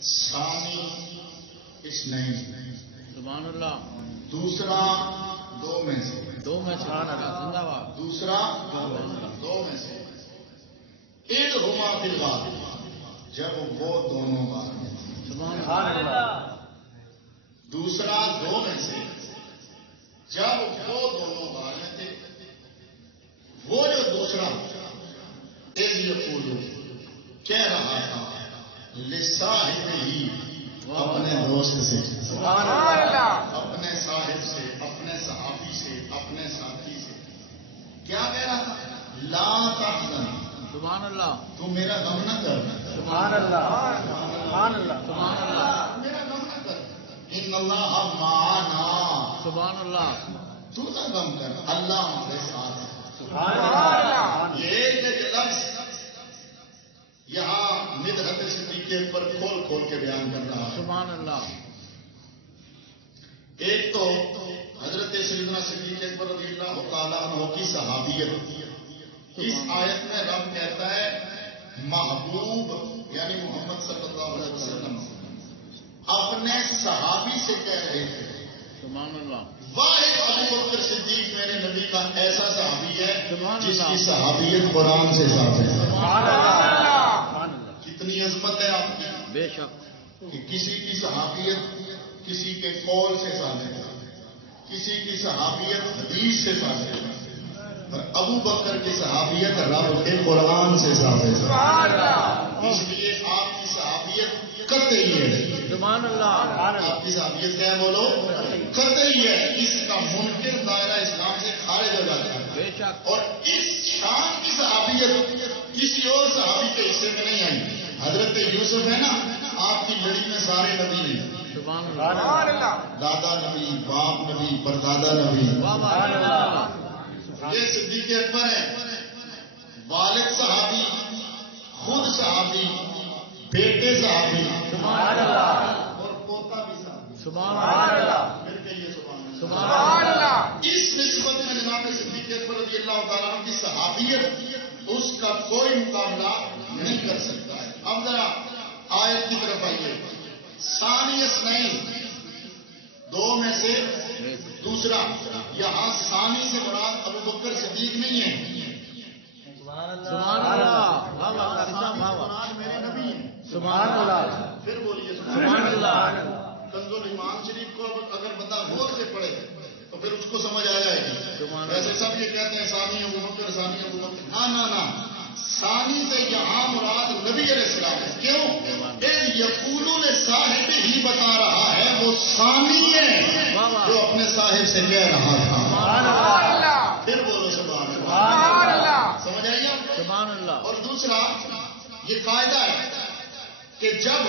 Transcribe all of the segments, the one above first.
ثانی اثنین، سبحان اللہ، دوسرا دو میں سے، سبحان اللہ، زندہ باد، دوسرا دو میں سے، اذ ہما فی الغار، جب وہ دونوں غار میں تھے، سبحان اللہ، دوسرا دو میں سے جب وہ دونوں غار میں تھے، وہ جو دوسرا اذ یقول کہہ رہا تھا لصاحبہ، اپنے دوست سے، اپنے صاحب سے، اپنے صحابی سے، اپنے ساتھی سے کیا کہہ رہا تھا؟ لا تحزن، سبحان اللہ، تو میرا غم نہ کر، سبحان اللہ، سبحان اللہ، سبحان اللہ، میرا غم نہ کر، ان اللہ معنا، سبحان اللہ، تو نہ غم کر، اللہ ہمارے ساتھ ہے۔ سبحان اللہ، یہ ایک لفظ یہاں مدحت صدیق پر کھول کھول کے بیان کر رہا ہے۔ سبحان اللہ، ایک تو حضرت سیدنا صدیق اکبر رضی اللہ تعالیٰ عنہ کی صحابیت، اس آیت میں رب کہتا ہے محبوب یعنی محمد صلی اللہ علیہ وسلم اپنے صحابی سے کہہ رہے تھے، سبحان اللہ، واحد ابو بکر صدیق میرے نبی کا ایسا صحابی ہے سبحان جس اللہ، کی صحابیت قرآن سے ثابت ہے۔ سبحان اللہ، سبحان اللہ، کتنی عظمت ہے آپ کی بے شک، کہ کسی کی صحابیت کسی کے قول سے ثابت ہے، کسی کی صحابیت حدیث سے ثابت ہے، اور ابو بکر کی صحابیت رب کے قرآن سے ثابت ہے۔ اس لیے آپ کی صحابیت قطعی ہے۔ سبحان اللہ، آپ کی صحابیت کیا ہے؟ بولو قطعی ہے، اس کا منکر دائرہ اسلام سے خارج ہو جاتا ہے، بے شک، اور اس شان کی صحابیت کسی اور صحابی کے حصے میں نہیں آئی۔ حضرت یوسف ہے نا، آپ کی لڑی میں سارے نبی ہیں، سبحان اللہ، دادا نبی، باپ نبی، پردادا نبی۔ سبحان اللہ، یہ صدیق اکبر ہے، والد صحابی، خود صحابی، بیٹے صحابی، سبحان اللہ، اور پوتا بھی صحابی۔ سبحان اللہ، پھر کہیے سبحان اللہ۔ سبحان اللہ، اس نسبت میں جناب صدیق اکبر رضی اللہ تعالیٰ عنہ کی صحابیت اس کا کوئی مقابلہ نہیں کر سکتا ہے۔ اب ذرا آیت کی طرف آئیے، ثانی اثنین، دو میں سے دوسرا، یہاں ثانی سے مراد ابو بکر صدیق نہیں ہے، سبحان اللہ، مراد میرے نبی ہیں۔ سبحان اللہ، پھر بولیے سبحان اللہ، کنز الایمان شریف کو اگر بندہ غور سے پڑھے تو پھر اس کو سمجھ آ جائے گی۔ ویسے سب یہ کہتے ہیں ثانی ابو بکر، ثانی ابو بکر، نہ، ثانی سے یہاں مراد نبی علیہ السلام ہے۔ کیوں؟ یقولون صاحب ہی بتا رہا ہے، وہ ثانی ہے جو اپنے صاحب سے کہہ رہا تھا۔ پھر بولو سبحان اللہ، سمجھ آئیے آپ کو؟ سبحان اللہ، اور دوسرا یہ قاعدہ ہے کہ جب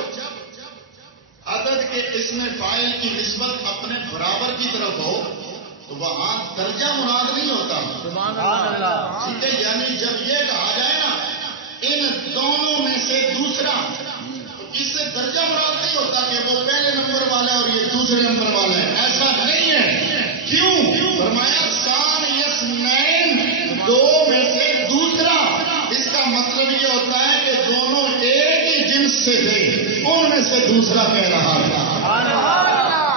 عدد کے اسم فاعل کی نسبت اپنے برابر کی طرف ہو تو وہاں درجہ مراد نہیں ہوتا۔ سبحان اللہ، ٹھیک ہے، یعنی جب یہ کہا جائے نا ان دونوں میں سے دوسرا، تو اس سے درجہ مراد نہیں ہوتا کہ وہ پہلے نمبر والا ہے اور یہ دوسرے نمبر والا ہے، ایسا نہیں ہے۔ کیوں؟ فرمایا ثانی اثنین، دو میں سے دوسرا، اس کا مطلب یہ ہوتا ہے کہ دونوں ایک ہی جنس سے تھے، ان میں سے دوسرا کہہ رہا تھا۔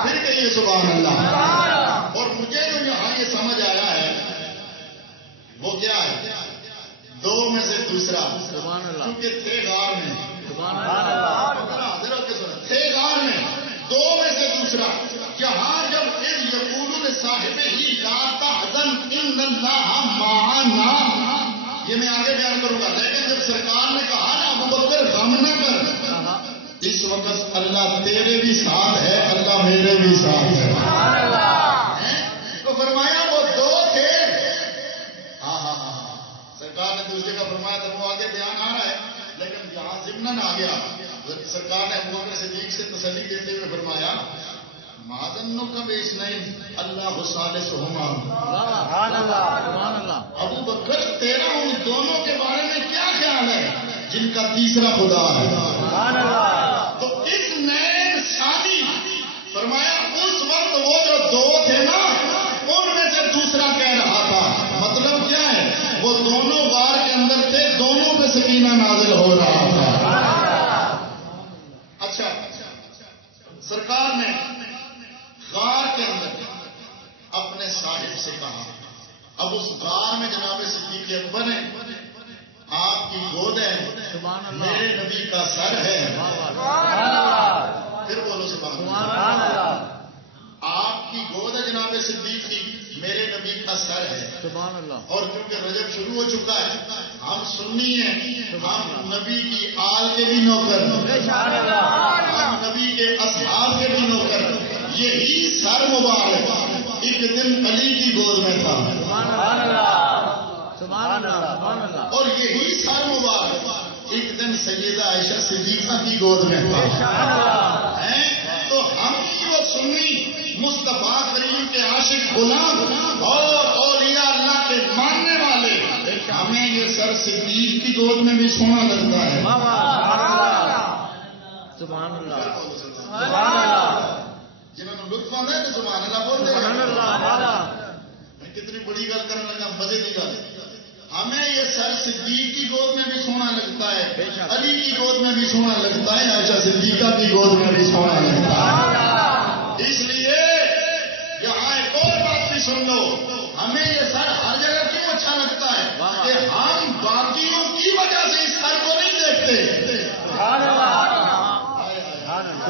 پھر کہیے سبحان اللہ۔ اور مجھے جو یہاں یہ سمجھ آیا ہے وہ کیا ہے؟ دو میں سے دوسرا، سبحان اللہ، کیونکہ تھے غار میں، سبحان اللہ، حاضر ہو کے سنا، تھے غار میں، دو میں سے دوسرا، یہاں جب اذ یقولون صاحب ہی لا تحزن ان اللہ معنا، یہ میں آگے بیان کروں گا، لیکن جب سرکار نے کہا نا ابو بکر غم نہ کر، اس وقت اللہ تیرے بھی ساتھ ہے، اللہ میرے بھی ساتھ ہے۔ تو فرمایا وہ دو تھے، ہاں، سرکار نے دوسرے کا فرمایا تھا، وہ آگے بیان آ رہا ہے، لیکن یہاں ضمن آ گیا، سرکار نے ابو بکر صدیق سے تسلی دیتے ہوئے فرمایا معذنو کا بیش نہیں، اللہ ثالثہما، سبحان اللہ، ابو بکر تیرا ان دونوں کے بارے میں کیا خیال ہے جن کا تیسرا خدا ہے؟ سبحان اللہ، تو اس نئے ثانی فرمایا اس وقت وہ جو دو تھے نا ان میں سے دوسرا کہہ رہا تھا، مطلب کیا ہے؟ وہ دونوں غار کے اندر تھے، دونوں پہ سکینہ نازل ہو رہا تھا۔ اچھا نبی کا سر ہے. پھر بولو سبحان اللہ. آپ کی گود ہے جناب صدیق کی، میرے نبی کا سر ہے. سبحان اللہ. اور کیونکہ رجب شروع ہو چکا ہے، ہم سنی ہیں، ہم نبی کی آل کے بھی نوکر، ہم نبی کے اصحاب کے بھی نوکر. یہی سر مبارک ایک دن علی کی گود میں تھا. سبحان اللہ. سبحان اللہ. اور یہی سر مبارک ایک دن سیدہ عائشہ صدیقہ کی گود میں تھا. تو ہم وہ سنی مصطفیٰ کریم کے عاشق غلام اور اولیاء اللہ کے ماننے والے، ہمیں یہ سر صدیق کی گود میں بھی سونا لگتا ہے. سبحان اللہ. جنہوں نے لطف آتا ہے تو سبحان اللہ بولتے ہیں. کتنی بڑی گل کرنے لگا، مزے کی گل. ہمیں یہ سر صدیق کی گود میں بھی سونا لگتا ہے، علی کی گود میں بھی سونا لگتا ہے، عائشہ صدیقہ کی گود میں بھی سونا لگتا ہے. اس لیے یہاں ایک اور بات بھی سن لو، ہمیں یہ سر ہر جگہ کیوں اچھا لگتا ہے کہ ہم باقیوں کی وجہ سے اس سر کو نہیں دیکھتے.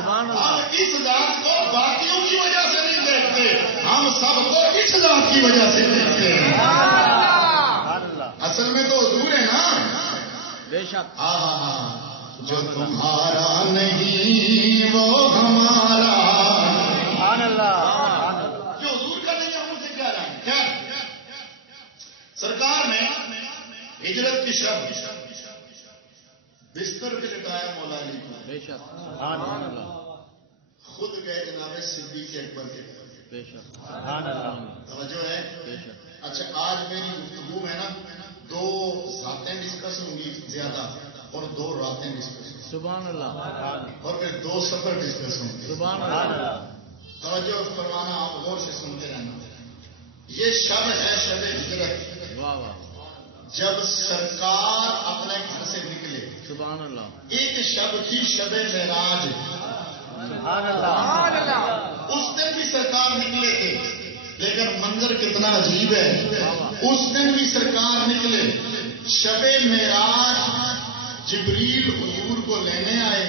ہم اس ذات کو باقیوں کی وجہ سے نہیں دیکھتے، ہم سب کو اس ذات کی وجہ سے دیکھتے ہیں. اصل میں تو حضور ہے نا. بے شک. جو تمہارا نہیں وہ ہمارا. جو حضور کا نہیں ہم اسے کیا جائیں. خیر، سرکار نے ہجرت کی شب بستر پہ لٹایا مولا علی کو. بے شک. خود گئے جناب صدیق اکبر کے. بے شک. توجہ ہے. بے شک. اچھا، آج میری گفتگو میں نا 2 ذاتیں ڈسکس ہوں گی زیادہ اور 2 راتیں ڈسکس. سبحان اللہ. اور پھر 2 سفر ڈسکس ہوں گے. سبحان اللہ. توجہ فرمانا، آپ غور سے سنتے رہنا. یہ شب ہے شب ہجرت. واہ واہ. جب سرکار اپنے گھر سے نکلے. سبحان اللہ. ایک شب تھی شب معراج. سبحان اللہ. اس دن بھی سرکار نکلے تھے، لیکن منظر کتنا عجیب ہے. اس دن بھی سرکار نکلے. شب معراج جبریل حضور کو لینے آئے.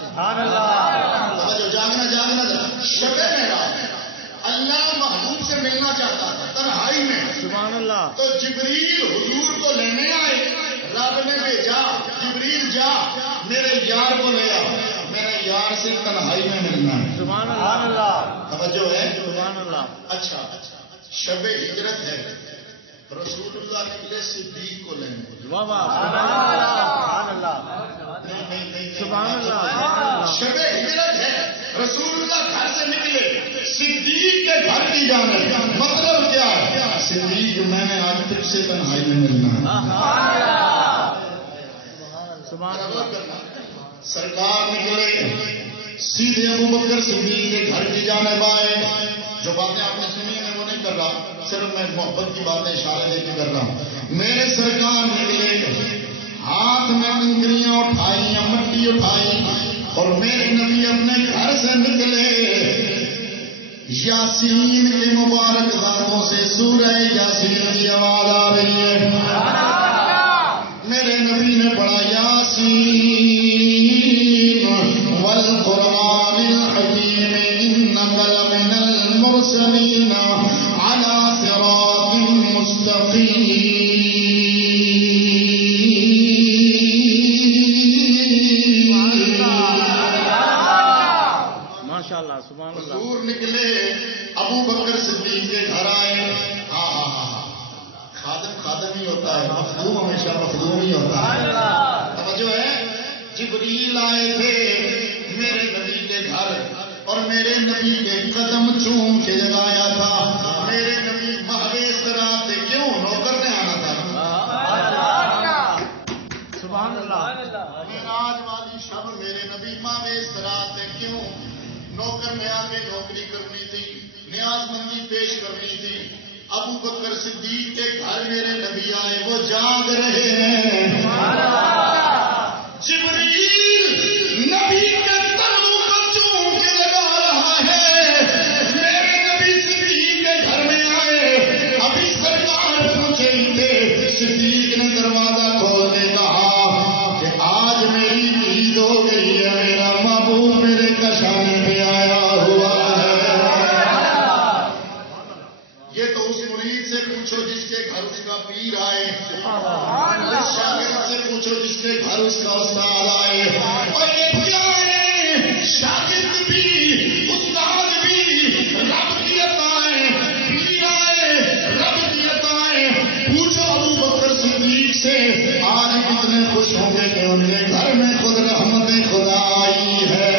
سبحان اللہ. جو جاگنا شب معراج اللہ محبوب سے ملنا چاہتا تھا تنہائی میں. سبحان اللہ. تو جبریل حضور کو لینے آئے. رب نے بھیجا، جبریل جا میرے یار کو لے آ، میرے یار سے تنہائی میں ملنا ہے. سبحان اللہ. توجہ ہے. سبحان اللہ. اچھا، شب ہجرت ہے، رسول اللہ نکلے صدیق کو لینے. واہ واہ. سبحان اللہ. نہیں، سبحان اللہ. شب ہجرت ہے، رسول اللہ گھر سے نکلے صدیق کے گھر کی جانب. مطلب کیا ہے؟ صدیق میں نے آج تک سے تنہائی میں ملنا ہے. سبحان اللہ. سرکار نکلے سیدھے ابو بکر صدیق کے گھر کی جانب آئے. جو باتیں آپ نے سنی ہیں وہ نہیں کر رہا، صرف میں محبت کی باتیں اشارے دے کے کر رہا ہوں. میرے سرکار نکلے، ہاتھ میں کنکریاں اٹھائی، مٹی اٹھائی، اور میرے نبی اپنے گھر سے نکلے. یاسین کے مبارک دانتوں سے سورہ یاسین کی آواز آ رہی ہے. میرے نبی نے پڑھا یاسین والقرآن الحکیم انک لمن المرسلین علی صراط مستقیم. ماشاءاللہ. سبحان اللہ. حضور نکلے، ابو بکر صدیق کے گھر آئے. خادم ہی ہوتا ہے، مخدوم ہمیشہ مخدوم ہی ہوتا ہے. توجہ ہے. جبریل آئے تھے میرے نبی کے گھر، اور میرے نبی کے قدم چوم کے جگایا تھا. میرے نبی مہوے سرات سے کیوں نوکر نے آنا تھا. سبحان اللہ. معراج والی شب میرے نبی مہوے سرات سے کیوں نوکر نے آ کے نوکری کرنی تھی، نیاز مندی پیش کرنی تھی. ابو بکر صدیق کے گھر میرے نبی آئے، وہ جاگ رہے ہیں. جبریل نبی کے تنوں کو چوم کے لگا رہا ہے. میرے نبی صدیق کے گھر میں آئے، ابھی سرکار پوچھے تھے. صدیق نے دروازہ کھول کے کہا کہ آج میری پوچھو جس کے گھر اس کا استاد آئے، اور یہ کیا ہے، شاگرد بھی استاد بھی رب کی عطائیں، پیر آئے رب کی عطائیں. پوچھو ابو بکر صدیق سے، آج کتنے خوش ہوں گے کہ ان کے گھر میں خود رحمت خدا آئی ہے.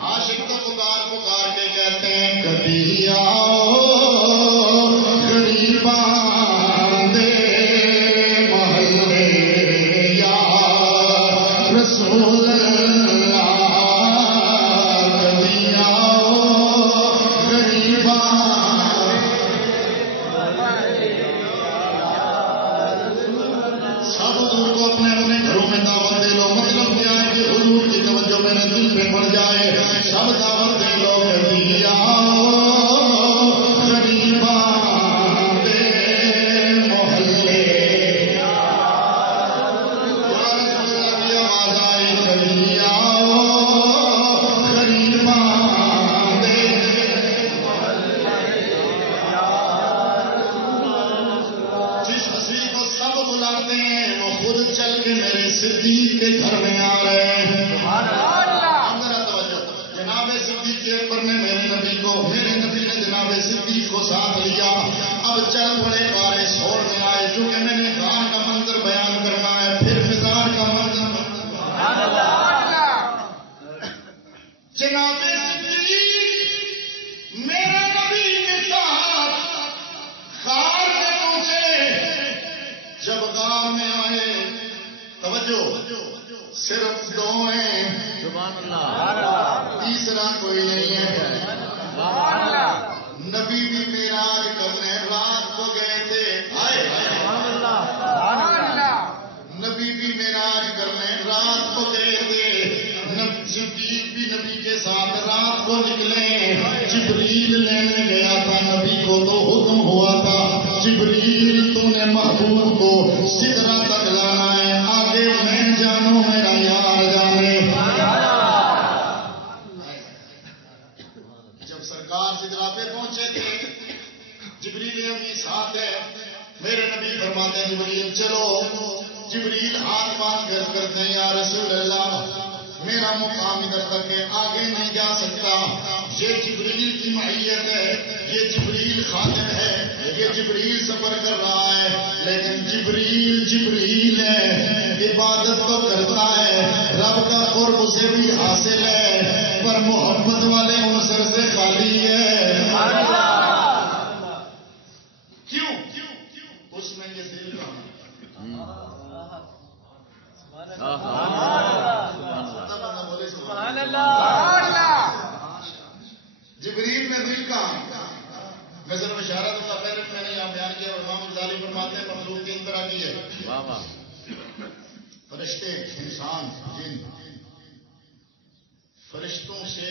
عاشق تو پکار پکار کے کہتے ہیں کبھی آؤ غریبان دے محلے یا رسول اللہ، کبھی آؤ غریبان. سب حضور کو اپنے اپنے گھروں میں دعوت دے لو. مطلب کیا ہے کہ حضور کی توجہ میرے دل پہ پڑ جائے. سب دعوت دے لو کبھی آؤ غریبان دے محلے یا رسول اللہ کی آواز آئی کبھی آؤ غریبان دے. جس ہنسی کو سب بلاتے ہیں وہ خود چل کے میرے صدیق کے گھر میں آ رہے ہیں. ذرا توجہ. جناب صدیق اکبر نے میرے نبی نے جناب صدیق کو ساتھ لیا. اب چل پڑے بارے شور میں آئے. چونکہ میں نے غار کا منظر بیان کرنا ہے، پھر مزار کا منظر. جناب صدیق میرے نبی کے ساتھ غار میں پہنچے. جب غار میں آئے، توجہ، صرف دو ہیں، سبحان اللہ، تیسرا کوئی نہیں ہے. نبی بھی معراج کرنے رات کو گئے تھے. نبی بھی معراج کرنے رات کو گئے تھے. صدیق بھی نبی کے ساتھ رات کو نکلے. جبریل لینے گیا تھا نبی کو تو حکم ہوا تھا جبریل تم نے محبوب کو سدرا تک لانا ہے، آگے میں جانوں میرا یار جانے. جب سرکار سدرا پہ پہنچے تھے، جبریل امی ساتھ ہے. میرے نبی فرماتے ہیں جبریل چلو. جبریل ہاتھ باندھ کر کرتے ہیں یا رسول اللہ میرا مقام ادھر تک ہے، آگے نہیں جا سکتا. یہ جبریل کی معیت ہے، یہ جبریل خادم ہے، یہ جبریل سفر کر رہا ہے. لیکن جبریل ہے، عبادت تو کرتا ہے، رب کا قرب اسے بھی حاصل ہے، پر محبت والے عنصر سے خالی ہے. کیوں؟ اس میں یہ دل کا جبریل میں دل کا نظر بشارت کا پہلے میں نے یہاں بیان کیا. امام غزالی فرماتے ہیں مخلوق تین طرح کی ہے، فرشتے، انسان، جن. فرشتوں سے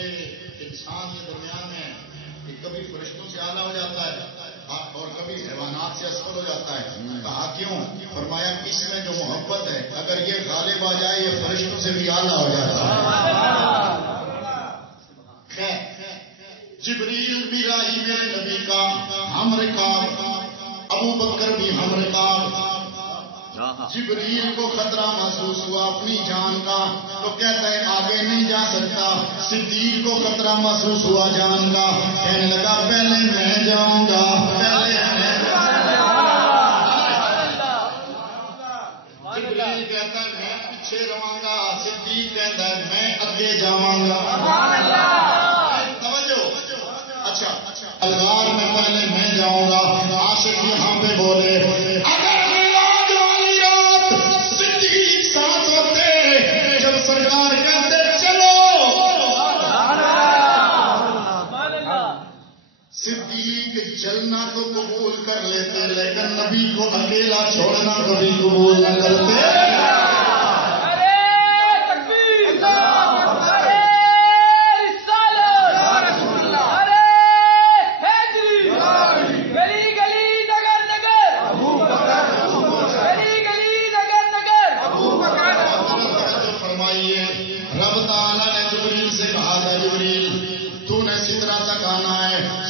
انسان کے درمیان میں کبھی فرشتوں سے اعلیٰ ہو جاتا ہے اور کبھی حیوانات سے اسفل ہو جاتا ہے. کہا کیوں؟ فرمایا اس میں جو محبت ہے اگر یہ غالب آ جائے یہ فرشتوں سے بھی اعلیٰ ہو جاتا ہے. خیر، جبریل بھی راہی میرے نبی کا ہم رکاب، ابو بکر بھی ہم رکاب. جبریل کو خطرہ محسوس ہوا اپنی جان کا تو کہتا ہے آگے نہیں جا سکتا. صدیق کو خطرہ محسوس ہوا جان کا، کہنے لگا پہلے میں جاؤں گا، پہلے میں. جبریل کہتا ہے میں پیچھے رہوں گا، صدیق کہتا ہے میں اگے جاؤں گا. توجہ. اچھا الغار میں پہلے میں جاؤں گا. عاشق یہاں پہ بولے اگر سرکار کہتے چلو، صدیق چلنا تو قبول کر لیتے لیکن نبی کو اکیلا چھوڑنا کبھی قبول نہ کرتے.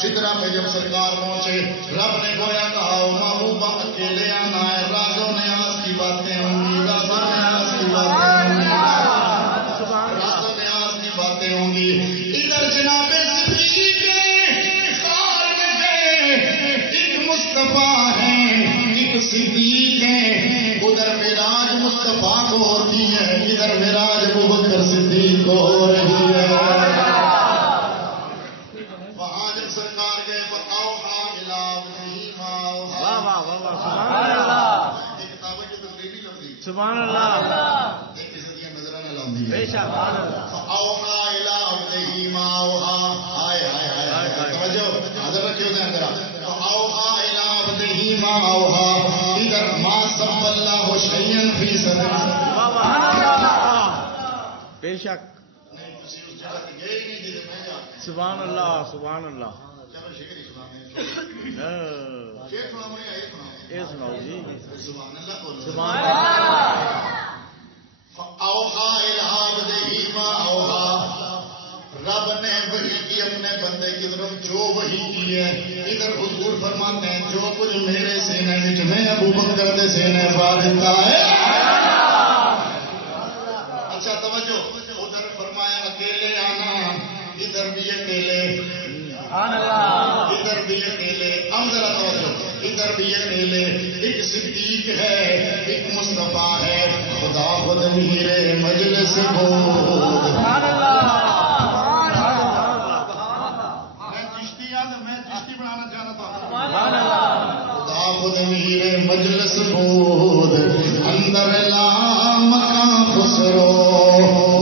سدرا پہ جب سرکار پہنچے رب نے گویا کہا محبوبہ اکیلے آنا ہے. راغوں نے عرض کی باتیں ہوں گی، راز و نیاز کی باتیں ہوں گی، راز و نیاز کی باتیں ہوں گی. ادھر جناب صدیق خار میں گئے، ایک مصطفیٰ ہیں ایک صدیق ہیں. ادھر معراج مصطفیٰ کو ہوتی ہے، ادھر معراج ابوبکر صدیق کو ہو رہی ہے. وہاں جب سرکار گئے فَأَوْحَىٰ إِلَىٰ عَبْدِهِ مَا أَوْحَىٰ. ایک کتابوں کی تقریبی لفظی سبحان اللہ، ایک عزتیاں نظرانہ لاؤں بے شک. فَأَوْحَىٰ إِلَىٰ عَبْدِهِ مَا أَوْحَىٰ. ہائے ہائے ہائے، توجہ حاضر رکھیے ادھر ذرا. فَأَوْحَىٰ إِلَىٰ عَبْدِهِ مَا أَوْحَىٰ. ادھر مَا سَبَّ اللَّهُ شَيْئًا فِي صَدْرِهِ. بے شک. نہیں کسی اس جگہ پہ گئے ہی نہیں جیسے میں جا. سبحان اللہ، سبحان اللہ. چلو شعر ہی سناؤں. شعر سناؤں یا یہ سناؤں؟ یہ سناؤ جی. سبحان اللہ بولو. سبحان اللہ. فَأَوْحَىٰ إِلَىٰ عَبْدِهِ مَا أَوْحَىٰ. رب نے وحی کی اپنے بندے کی طرف جو وحی کی ہے. ادھر حضور فرماتے ہیں جو کچھ میرے سینے وچ میں ابوبکر دے سینے پا دیتا ہے. اچھا توجہ، ادھر فرمایا اکیلے آنا، ادھر بھی اکیلے، ادھر بھی اکیلے. اب ذرا توجہ، ادھر بھی اکیلے. ایک صدیق ہے ایک مصطفیٰ ہے. خدا خود میرے مجلس بود. میں چشتی بنانا چاہتا تھا. خدا خود میرے مجلس بود اندر لا مکان خسرو.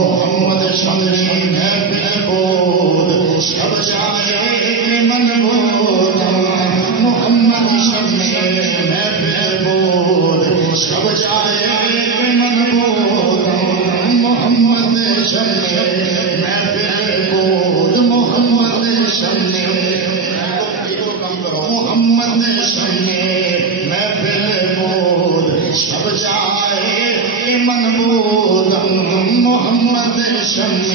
محمد شمری محفل بود شب جائے من بود. محمد شمری محفل بود شب جائے من بود. محمد شمری محفل بود. محمد شمری محمد شمع محفل بود شب جائے من بودم. محمد شمع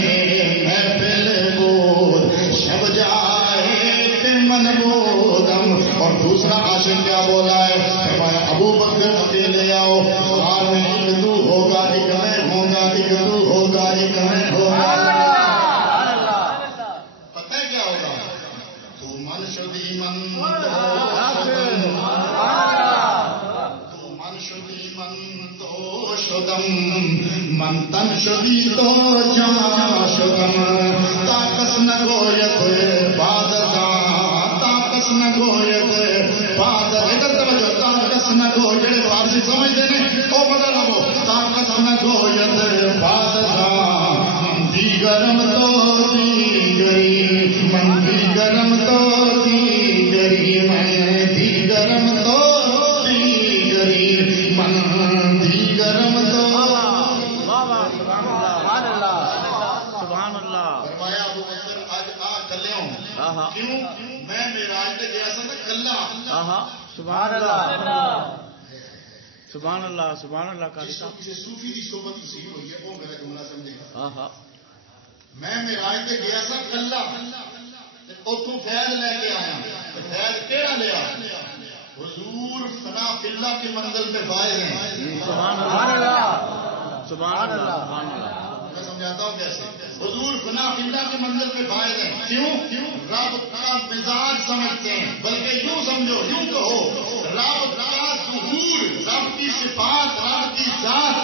محفل بود شب جائے من بودم. اور دوسرا عاشق کیا بولا ہے؟ فرمایا ابوبکر اکیلے آؤ، ہار میں ایک تو ہوگا ایک میں ہوگا، ایک تو ہوگا ایک میں ہوگا. پتہ ہے کیا ہوگا؟ تو من شدی من من تن شدی تو جان شدم. تاکس نہ گوید باددان، تاکس نہ گوید باددان. ادھر توجہ، تاکس نہ گوید فارسی سمجھتے نہیں تو بدل ہو. تاکس نہ گوید باددان. دیگرم تو دیگری من، دیگرم تو دیگری من، دیگرم تو دیگری من، دیگرم تو. فرمایا ابو بکر آج آ کلے ہوں. کیوں؟ میں معراج تے گیا سا کلا. سبحان اللہ، سبحان اللہ، سبحان اللہ. کسی صوفی کی صحبت نصیب ہوئی ہے وہ میرا جملہ سمجھے گا. میں معراج تے گیا سا کلا، اتوں فیض لے کے آیا. فیض کیڑا لیا؟ حضور فنا فی اللہ کی منزل پہ فائز ہیں. سبحان اللہ، سبحان اللہ، سبحان اللہ. میں سمجھاتا ہوں کیسے. حضور فنا فی اللہ کی منزل پہ فائز ہیں. کیوں؟ رب کا مزاج سمجھتے ہیں. بلکہ یوں سمجھو، یوں کہو، رب کا ظہور، رب کی صفات، رب کی ذات،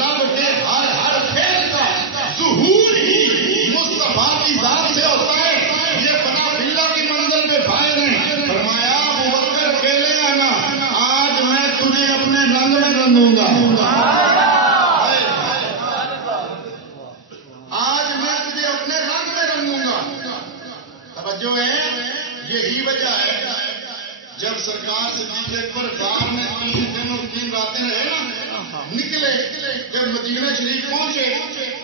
رب کے ہر فعل کا ظہور ہی مصطفیٰ کی ذات سے ہوتا ہے. یہ فنا فی اللہ کی منزل پہ فائز ہیں. فرمایا ابوبکر اکیلے آنا، آج میں تجھے اپنے رنگ میں رنگوں گا. جو ہے یہی وجہ ہے جب سرکار صدیق اکبر غار میں 3 دن اور 3 راتیں رہے نا، نکلے جب مدینہ شریف پہنچے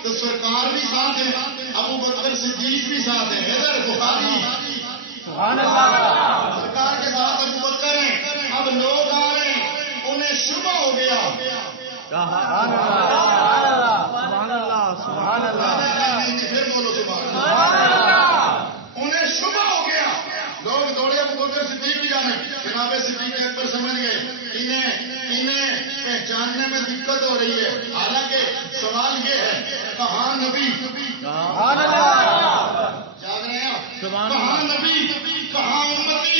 تو سرکار بھی ساتھ ہیں، ابو بکر صدیق بھی ساتھ ہیں. ادھر بخاری سرکار کے ساتھ ابو بکر ہیں. اب لوگ آ رہے ہیں، انہیں شبہ ہو گیا. پھر بولو انہیں شبہ ہو گیا. لوگ دوڑے ابو بکر صدیق کی جانب. جناب صدیق اکبر سمجھ گئے انہیں پہچاننے میں کہاں نبی سبحان اللہ یاد رہے آپ سبحان کہاں اللہ نبی کہاں امتی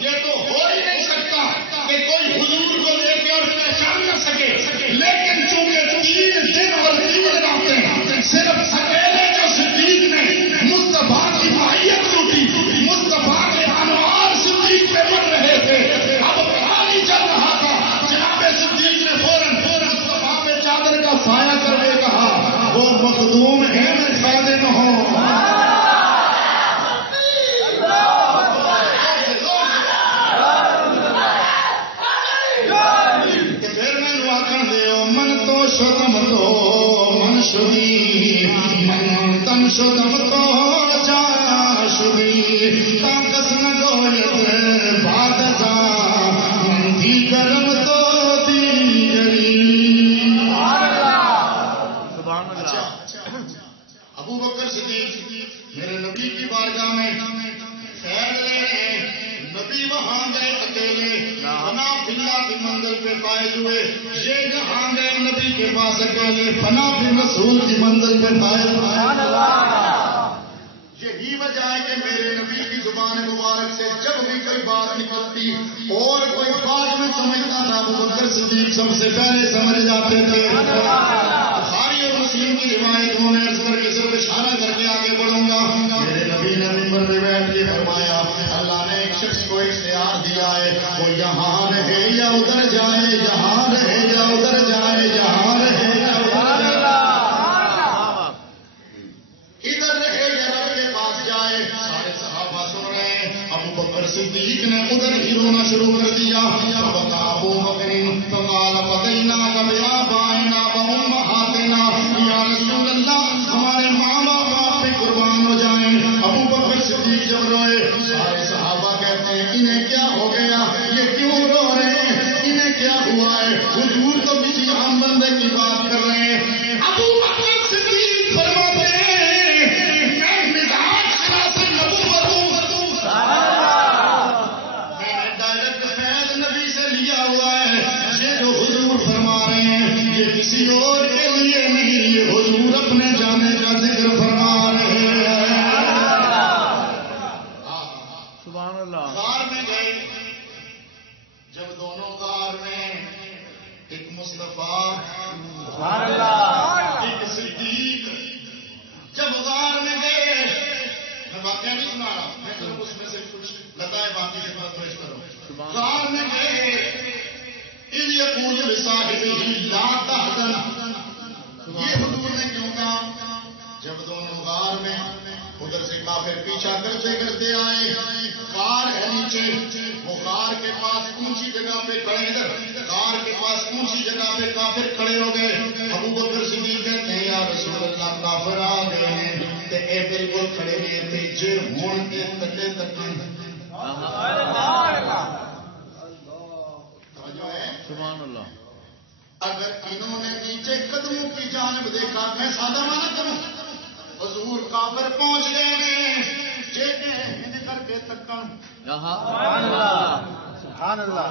یہ تو ہو ہی نہیں سکتا کہ کوئی حضور کو لے کے اور پہچان نہ سکے لیکن چونکہ 3 دن اور 3 راتیں صرف اکیلے جو صدیق نے مصطفیٰ کی ماہیت لوٹی مصطفیٰ کے انوار صدیق پہ بن رہے تھے اب پانی چل رہا تھا جناب صدیق نے فوراً مصطفیٰ پہ چادر کا سایہ کر کے کہا وہ مخدوم ہے میں خادم ہوں شدم تو من شدی من تن شدم تو جا شدی تاکس نگویت باد زا دی گرم تو دیگری سبحان اللہ ابو بکر صدیق میرے نبی کی بارگاہ میں خیر لے رہے ہیں نبی وہاں گئے اکیلے فنا فلا کی منزل پہ فائز ہوئے یہ جہاں گئے نبی کے پاس اکیلے فنا فل رسول کی منزل پہ فائز یہی وجہ ہے کہ میرے نبی کی زبان مبارک سے جب بھی کوئی بات نکلتی اور کوئی بات میں سمجھتا تھا ابو بکر صدیق سب سے پہلے سمجھ جاتے تھے بخاری اور مسلم کی روایتوں میں عرض کر کے صرف اشارہ کر کے آگے بڑھوں گا میرے نبی نے منبر پہ بیٹھ کے فرمایا اللہ نے ایک شخص کو اختیار دیا ہے وہ یہاں رہے یا ادھر جائے یہاں رہے یا ادھر جائے یہاں رہے یا ادھر جائے ادھر رہے یا رب کے پاس جائے سارے صحابہ سن رہے ہیں ابو بکر صدیق نے ادھر ہی رونا شروع کر دیا ابو بکر فقال فدیناک بآبائنا وامہاتنا یا رسول اللہ ہمارے ماں باپ آپ پہ قربان ہو جائیں ابو بکر صدیق جب روئے سارے صحابہ کہتے ہیں انہیں کیا ہو گیا یہ کیوں رو رہے ہیں انہیں کیا ہوا ہے حضور تو کسی عام بندے کی بات کر رہے ہیں ابو بکر صدیق فرماتے ہیں میں مزاج خلاص نبوت ہوں میں نے ڈائریکٹ فیض نبی سے لیا ہوا ہے یہ جو حضور فرما رہے ہیں یہ کسی اور کے لیے نہیں یہ حضور اپنے جانے کا ذکر فرما رہے ہیں سبحان اللہ غار میں گئے جب دونوں غار میں ایک مصطفیٰ سبحان اللہ ایک صدیق جب غار میں گئے میں واقعہ نہیں سنا رہا میں صرف اس میں سے کچھ لتائے باقی کے پاس پیش کروں غار میں گئے اذ یقول لصاحبہ لا تحزن یہ حضور نے کیوں کہا جب دونوں غار میں ادھر سے کافر پیچھا کرتے کرتے آئے غار ہے نیچے وہ غار کے پاس اونچی جگہ پہ کھڑے ادھر غار کے پاس اونچی جگہ پہ کافر کھڑے ہو گئے ابو بکر صدیق کہتے ہیں یا رسول اللہ کافر آ گئے ہیں تے اے بالکل کھڑے ہوئے تھے جو ہون کے تکے تکے سبحان اللہ اگر انہوں نے نیچے قدموں کی جانب دیکھا میں سادہ مانا کروں حضور کافر پہنچ گئے ہیں جیسے کر کے تکن سبحان اللہ سبحان اللہ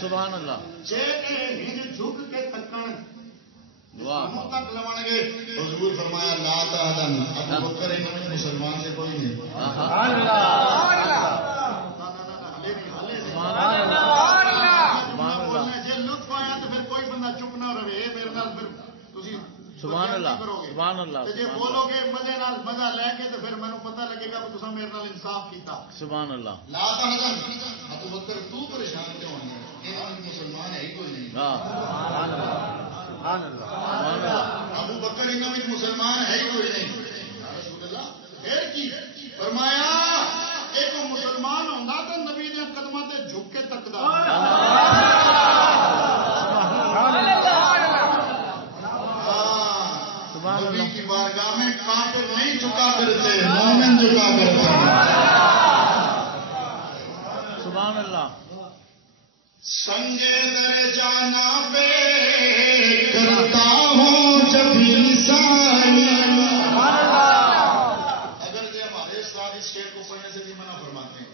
سبحان اللہ جھک کے تکن واہ تک لوڑ گے حضور فرمایا لا تحزن ابو بکر مسلمان سے کوئی نہیں سبحان اللہ لطف آیا تو پھر کوئی بندہ چپ نہ رہے میرے نال پھر سبحان اللہ سبحان اللہ جی بولو گے مزے نال مزہ لے کے تو پھر مینو پتہ لگے گا کہ تم میرے نال انصاف کیتا سبحان اللہ لا تحزن ابو بکر تو پریشان کیوں ہے مسلمان ہے ہی کوئی نہیں سبحان اللہ ابو بکر انہوں میں مسلمان ہے ہی کوئی نہیں رسول اللہ پھر کی فرمایا ایک مسلمان ہوتا تو نبی نے قدموں سے جھک کے تکدا نبی کی بارگاہ میں کافر نہیں جھکا کرتے مومن جھکا کرتے سبحان اللہ سنگے در جانا پہ کرتا ہوں جب انسان اگر جو ہمارے استاد اس شعر کو پڑھنے سے بھی منع فرماتے ہیں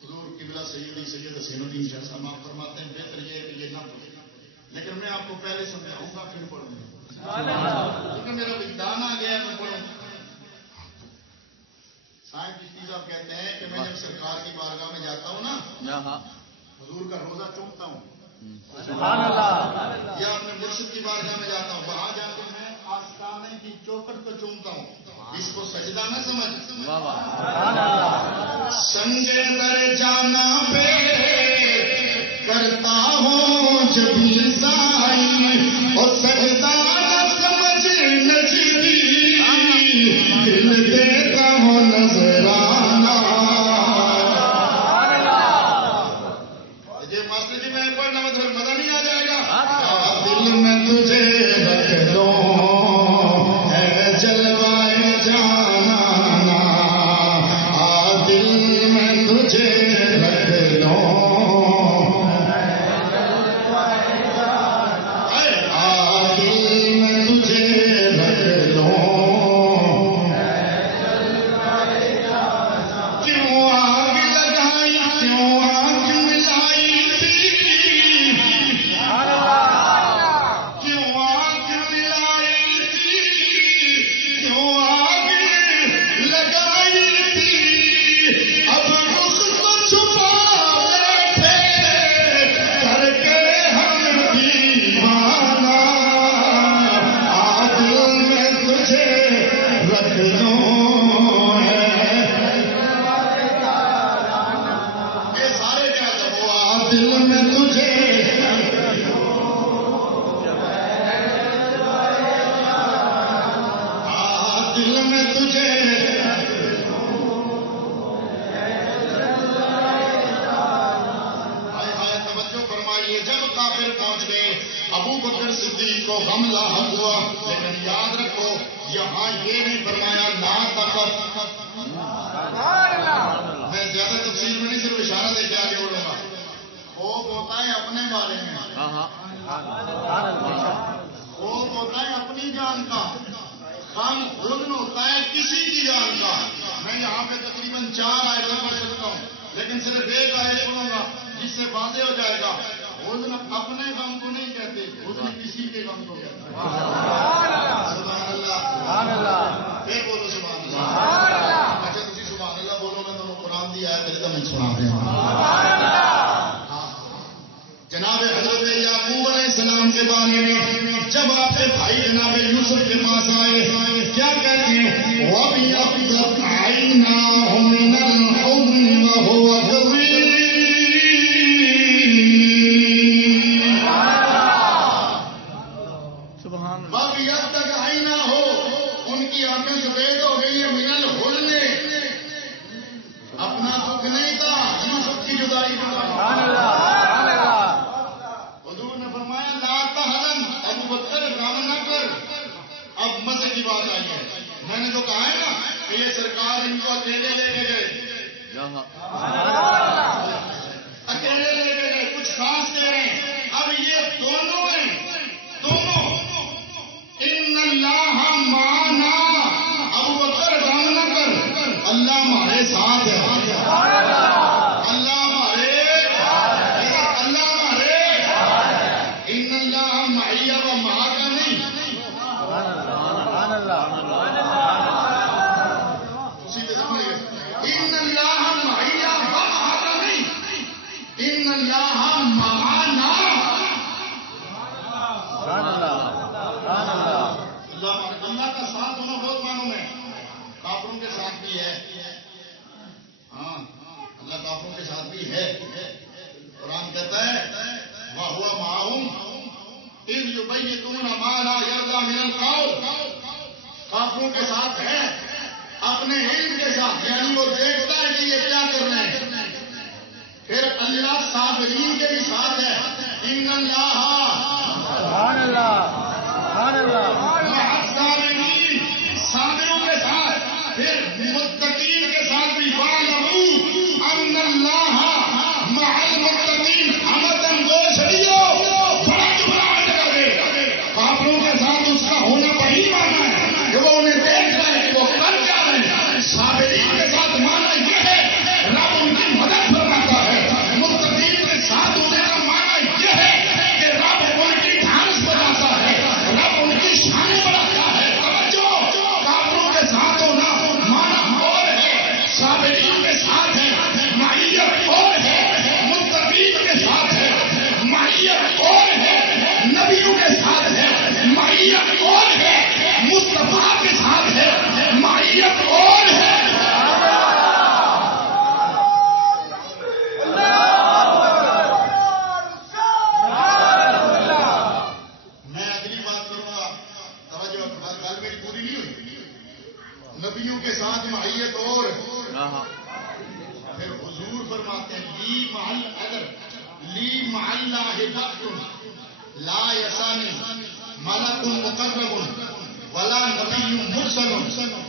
حضور قبلہ سید سید حسین الدین شاہ صاحب فرماتے ہیں بہتر یہ آپ کو پہلے سمجھاؤں گا پھر پڑھوں گا کیونکہ میرا وجدان آ گیا میں پڑھوں گا. صاحب چشتی صاحب کہتے ہیں کہ میں جب سرکار کی بارگاہ میں جاتا ہوں نا حضور کا روزہ چومتا ہوں سبحان اللہ. یا اپنے مرشد کی بارگاہ میں جاتا ہوں وہاں جا کے میں آستانے کی چوکٹ کو چومتا ہوں. اس کو سجدہ نہ سمجھ. واہ واہ. سبحان اللہ. سنگے در جانا پہ کرتا ہوں جب نسائی اور سجدہ نہ سمجھ نجری دل دیتا ہوں نظرانہ. یہ ماسٹر جی میں پڑھنا مطلب مزہ نہیں آ جائے گا. دل میں تجھے رکھ دو ہے جلوائے جانا دل میں تجھے رکھ دو رب ان کی مدد فرماتا ہے. متقین کے ساتھ ہونے کا معنی یہ ہے کہ رب معیت اور ہے نبیوں کے ساتھ ہے، معیت اور ہے مصطفیٰ کے ساتھ ہے، معیت اور ہے۔ میں اگلی بات کروں گا، توجہ، گل میری پوری نہیں ہوئی۔ نبیوں کے ساتھ معیت اور پھر حضور فرماتے ہیں لی محل اگر لی محلہ وقت لا یسانی ملک مقرب ولا نبی مرسل،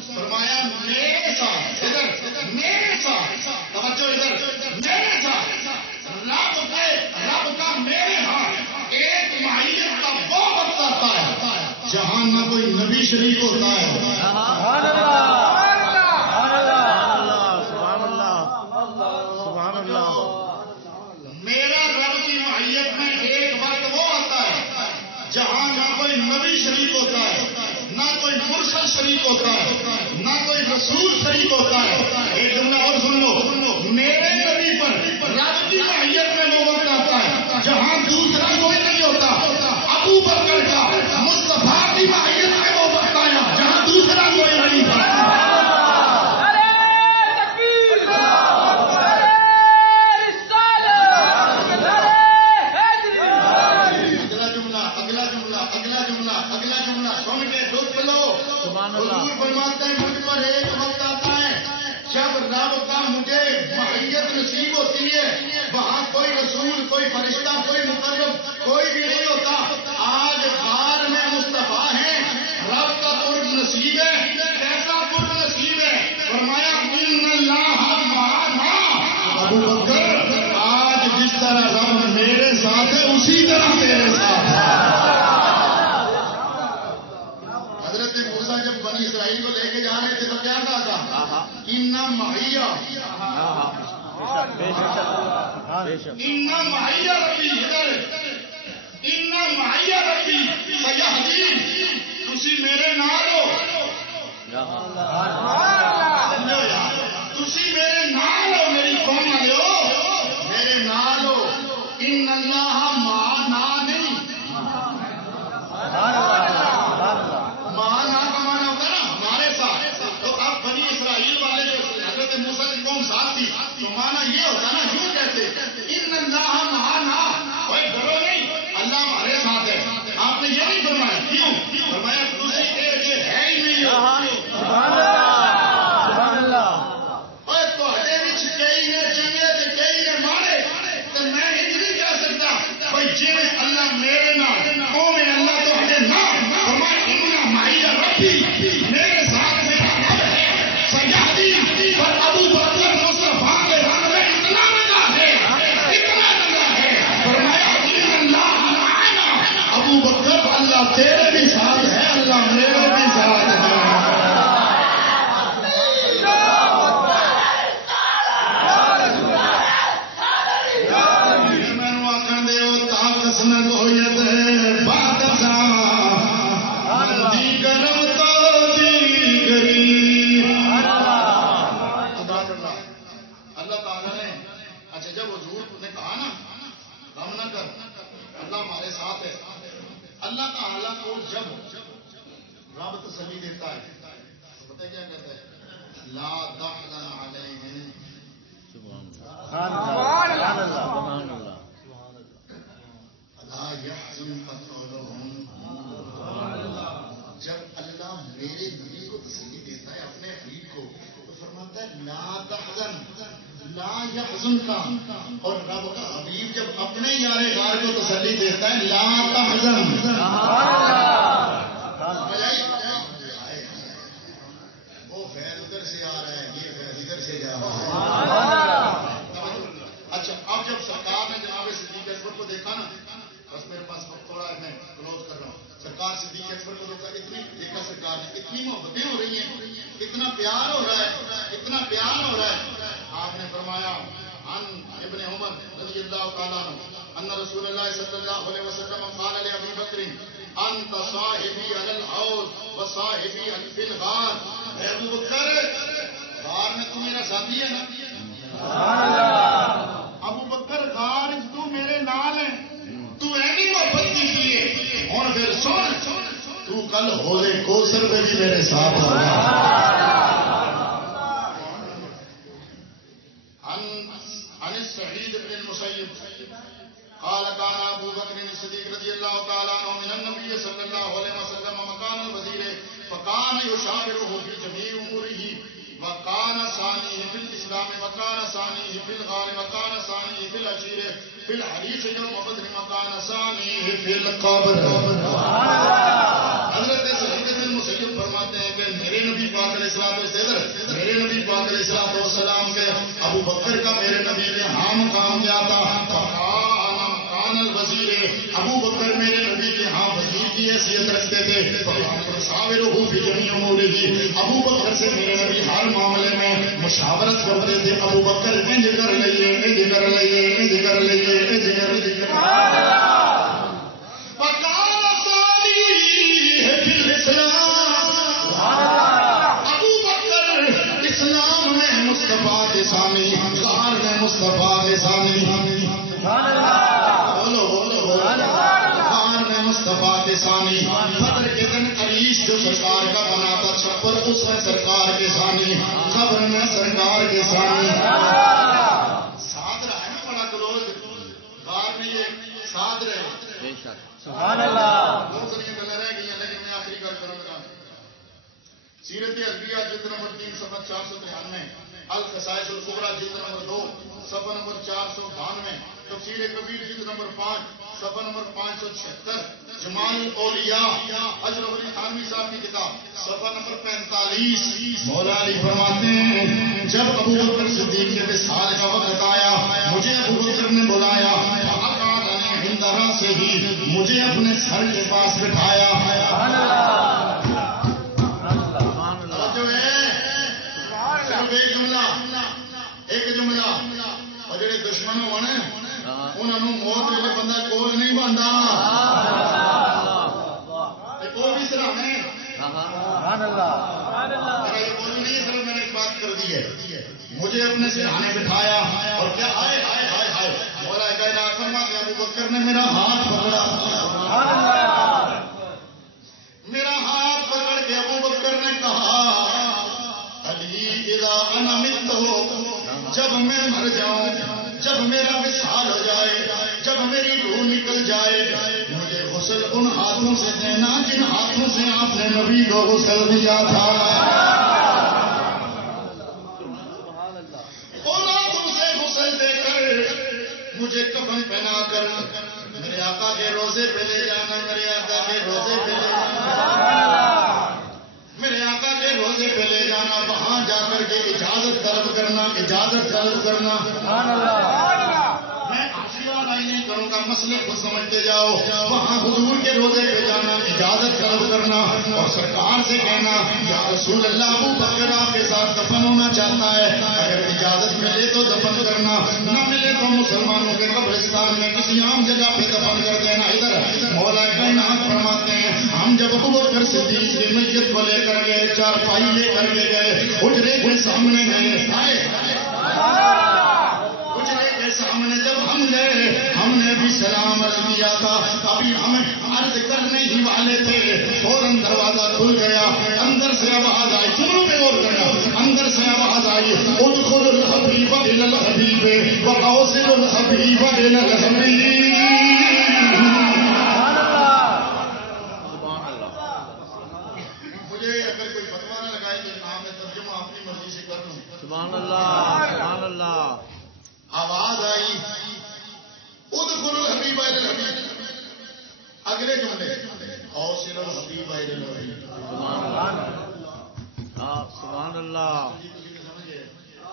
فرمایا میرے ساتھ ادھر، میرے ساتھ توجہ ادھر، میرے ساتھ رب کا میرے ہاتھ ایک معیت کا وہ وقت آتا ہے جہاں نہ کوئی نبی شریک ہوتا ہے، میرا رب کی معیت میں ایک وقت وہ آتا ہے جہاں نہ کوئی نبی شریک ہوتا ہے، نہ کوئی مرسل شریک ہوتا ہے، نہ کوئی رسول شریک ہوتا ہے۔ ایک جملہ اور سن لو، میرے نبی پر رب کی معیت میں وہ وقت آتا ہے جہاں دوسرا کوئی نہیں ہوتا۔ ابو بکر کا مصطفیٰ کی معیت میں وہ وقت آیا جہاں دوسرا کوئی نہیں تھا۔ حضور فرماتے ہیں مجھ پر ایک وقت آتا ہے جب رب کا مجھے معیت نصیب ہوتی ہے، وہاں کوئی رسول، کوئی فرشتہ، کوئی مقرب، کوئی بھی نہیں ہوتا۔ آج غار میں مصطفیٰ ہیں، رب کا قرب نصیب ہے۔ کیسا قرب نصیب ہے؟ فرمایا ان اللہ معنا۔ ابو بکر آج جس طرح رب میرے ساتھ ہے اسی طرح میرے ساتھ ہے۔ جب بنی اسرائیل کو لے کے جا رہے تھے تو کیا کہا تھا؟ اِنَّا مَعِيَّ اِنَّا مَعِيَّ رَبِّي اِنَّا مَعِيَّ رَبِّي سَيَهْدِينِ، تسی میرے نال ہو، تسی میرے نال ہو، میری قوم والے ہو، میرے نال ہو۔ ان اللہ معنا نہیں، موسیٰ کی قوم ساتھ تھی تو مانا یہ ہوتا نا، یوں کہتے ان اللہ معنا، کوئی ڈرو نہیں، اللہ ہمارے ساتھ ہے۔ آپ نے یہ نہیں فرمایا، کیوں فرمایا؟ تسی ہے ہی نہیں ہو۔ سبحان اللہ، اور تہاڈے وچ کئی نے چنگے تے کئی نے ماڑے، تے میں یہ نہیں کہہ سکتا بھائی جویں اللہ میرے نال اوویں اللہ تہاڈے نال۔ فرمایا ان معی ربی، میرے ساتھ میرا رب ہے، سیادی۔ پر ابو بکر مصطفیٰ کے رنگ میں اتنا لگا ہے، اتنا لگا ہے، فرمایا ان اللہ معنا۔ ابو بکر اللہ تیرے بھی ساتھ ہے، اللہ میرے بھی ساتھ ہے۔ مینو آخر دے طاقت نہ گویت بادشاہ دی کرم تو دی گری۔ اللہ تعالیٰ نے اچھا جب حضور نے کہا نا غم نہ کر، اللہ ہمارے ساتھ ہے، اللہ تعالیٰ کو جب رب تسلی دیتا ہے تو پتہ کیا کہتا ہے؟ لا تحزن علیہم، لا يحزنك قولهم۔ جب اللہ میرے نبی کو تسلی دیتا ہے، اپنے حبیب کو، تو فرماتا ہے لا تحزن، لا يحزنك، اور رب کا حبیب جب اپنے یار غار کو تسلی دیتا ہے لا تحزن۔ وہ فیض ادھر سے آ رہا ہے، یہ فیض ادھر سے جا رہا ہے۔ اچھا اب جب سرکار نے جناب صدیق اکبر کو دیکھا نا، بس میرے پاس وقت تھوڑا ہے، میں کلوز کر رہا ہوں۔ سرکار صدیق اکبر کو دیکھا سرکار نے، اتنی محبتیں ہو رہی ہیں، اتنا پیار ہو رہا ہے، اتنا پیار ہو رہا ہے۔ آپ نے فرمایا عن ابن عمر رضی اللہ تعالیٰ عنہ ان رسول اللہ صلی اللہ علیہ وسلم قال لأبی بکر انت صاحبی علی الحوض و صاحبی فی الغار۔ اے ابو بکر، غار میں تو میرا ساتھی ہے نا؟ ابو بکر غار تو میرے نال ہے، تو تو کل حوض کوثر پہ بھی میرے ساتھ ہوگا. عن سعید بن المسیب قال كان ابو بکر الصدیق رضی اللہ تعالی عنہ من النبي صلی اللہ علیہ وسلم مکان الوزیر فكان يشاوره في جميع اموره وكان ثانيه في الاسلام وكان ثانيه في الغار وكان ثانيه في العشير في الحديث يوم بدر وكان ثانيه في القبر. حضرت سعید بن المسیب فرماتے ہیں کہ میرے نبی پاک علیہ الصلوۃ والسلام کے ابو بکر کا میرے نبی نے ہاں مقام کیا تھا. الوزیر ابو بکر میرے نبی کے ہاں وزیر کی حیثیت رکھتے تھے. ابو بکر سے میرے نبی ہر معاملے میں مشاورت کرتے تھے. ابو بکر انج کر لئیے انج کر لئیے انج کر لئیے انج کر لئیے. ابو بکر اسلام میں مصطفیٰ کے ثانی غار میں مصطفیٰ کے ثانی مصطفیٰ کے ثانی بدر کے دن عریش جو سرکار کا بنا تھا چھپر اس میں سرکار کے ثانی قبر میں سرکار کے ثانی. ساتھ رہا ہے نا بڑا کلوز غار میں یہ ساتھ رہے. سبحان اللہ. بہت ساری گلیں رہ گئی ہیں لیکن میں آخری گل کروں گا. سیرت عربیہ جلد نمبر 3 صفحہ 493 القصائص الکبریٰ جلد نمبر 2 صفحہ نمبر 492 تفسیر کبیر جلد نمبر 5 صفحہ نمبر 576 جمال الاولیاء اشرف علی تھانوی صاحب کی کتاب صفحہ نمبر 45 مولا علی فرماتے ہیں جب ابو بکر صدیق کے وصال کا وقت آیا مجھے ابو بکر نے بلایا ہندرا سے ہی مجھے اپنے سر کے پاس بٹھایا. ایک جملہ اور جڑے دشمن ہونے انہوں موت ویلے بندہ کول نہیں بنتا وہ بھی سراہنے میں نے ایک بات کر دی ہے. مجھے اپنے سراہنے بٹھایا اور کیا آئے آئے آئے آئے مولا کائنات فرماتے ہیں ابو بکر نے میرا ہاتھ پکڑا. میرا ہاتھ پکڑ کے ابو بکر نے کہا علی اذا انا مت ہو جب میں مر جاؤں جب میرا وصال ہو جائے جب میری روح نکل جائے مجھے غسل ان ہاتھوں سے دینا جن ہاتھوں سے آپ نے نبی کو غسل دیا تھا. ان ہاتھوں سے غسل دے کر مجھے کفن پہنا کر میرے آقا کے روزے پہ لے جانا. میرے آقا کے روزے پہ لے جانا میرے آقا کے روزے پہ لے جانا. وہاں جا کر کے اجازت طلب کرنا اجازت طلب کرنا. میں آخری بات آئی نہیں کروں گا مسئلے کو سمجھتے جاؤ. وہاں حضور کے روزے پہ جانا اجازت طلب کرنا اور سرکار سے کہنا یا رسول اللہ ابو بکر آپ کے ساتھ دفن ہونا چاہتا ہے اگر اجازت ملے تو دفن کرنا نہ ملے تو مسلمانوں کے قبرستان میں کسی عام جگہ پہ دفن کر دینا. ادھر مولا کائنات فرماتے ہیں ہم جب ابو بکر صدیق کی میت کو لے کر گئے چارپائی لے کر کے گئے حجرے کے سامنے گئے حجرے کے سامنے جب ہم گئے ہم نے بھی سلام عرض کیا تھا. ابھی ہم عرض کرنے ہی والے تھے فوراً دروازہ کھل گیا. اندر سے آواز آئی سنو پہ اور گیا اندر سے آواز آئی ادخل الحبیب الی الحبیب واوصل الحبیب الی الحبیب. سبحان اللہ سبحان اللہ. آواز آئی ادخل الحبیب الی الحبیب. اگلے جملے اوصل الحبیب الی الحبیب. سبحان اللہ.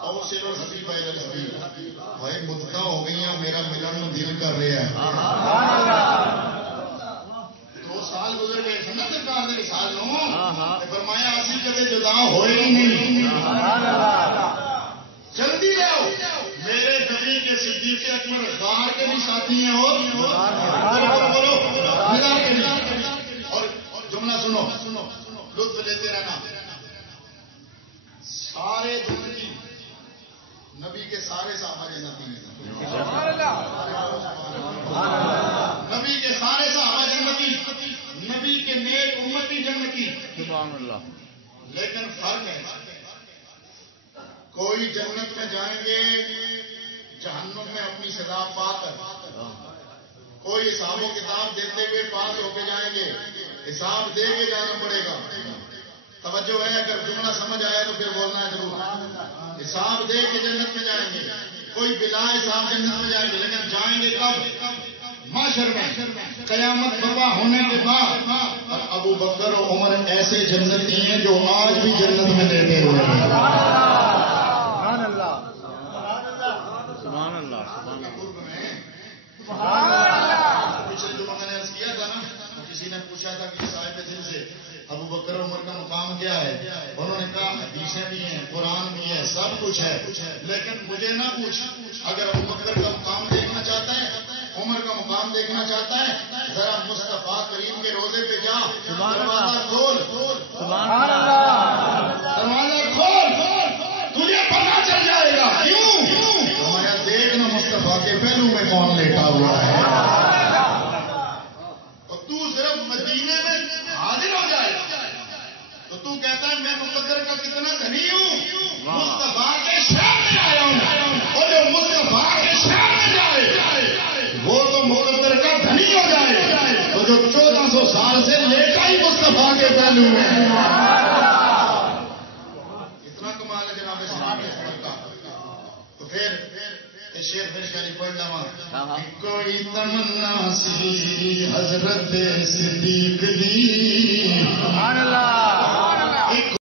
اوصل الحبیب الی الحبیب. بھائی مدتیں ہو گئی ہیں میرا ملن دل کر رہا ہے. 2 سال گزر گئے سنا سرکار نے سال فرمایا اسی کبھی جدا ہوئے ہی نہیں. جلدی لاؤ میرے نبی کے صدیق اکبر غار کے بھی ساتھی ہیں اور جملہ سنو لطف لیتے رہنا. سارے دن کی نبی کے سارے صحابہ جنتی ہیں. سبحان اللہ. لیکن فرق ہے، کوئی جنت میں جائیں گے جہنم میں اپنی سزا پا کر، کوئی حساب و کتاب دیتے ہوئے پاس ہو کے جائیں گے، حساب دے کے جانا پڑے گا. توجہ ہے، اگر جملہ سمجھ آیا تو پھر بولنا ہے ضرور. حساب دے کے جنت میں جائیں گے، کوئی بلا حساب جنت میں جائیں گے. لیکن جائیں گے کب؟ معاشر میں قیامت برپا ہونے کے بعد. اور ابو بکر اور عمر ایسے جنتی ہیں جو آج بھی جنت میں لیتے ہوئے ہیں. سبحان اللہ سبحان اللہ سبحان اللہ. پچھلے جو میں نے عرض کیا تھا نا، کسی نے پوچھا تھا کہ صاحب دل سے ابو بکر عمر کا مقام کیا ہے؟ انہوں نے کہا حدیثیں بھی ہیں، قرآن بھی ہے، سب کچھ ہے، لیکن مجھے نہ پوچھ. اگر ابو بکر کا مقام دیکھنا چاہتا ہے، عمر کا مقام دیکھنا چاہتا ہے، ذرا مصطفیٰ کریم کے روزے پہ جا، دروازہ کھول، سبحان اللہ دروازہ کھول، تجھے پتہ چل جائے گا. کیوں؟ ہمارا دیکھنا مصطفیٰ کے پہلو میں کون لیٹا ہوا ہے. اور تو صرف مدینے میں حاضر ہو جائے تو تو کہتا ہے میں مقدر کا کتنا دھنی ہوں، مصطفیٰ کے شہر میں آیا ہوں. اور جو مصطفیٰ کے شہر میں جائے وہ تو مقدر کا دھنی ہو جائے. تو جو 1400 سال سے لیٹا ہی مصطفیٰ کے پہلو میں اتنا کمال ہے جناب اسلام کا. تو پھر شیر پھر شاعری پڑھ لوا. کوئی تمنا سی حضرت صدیق دی، سبحان اللہ.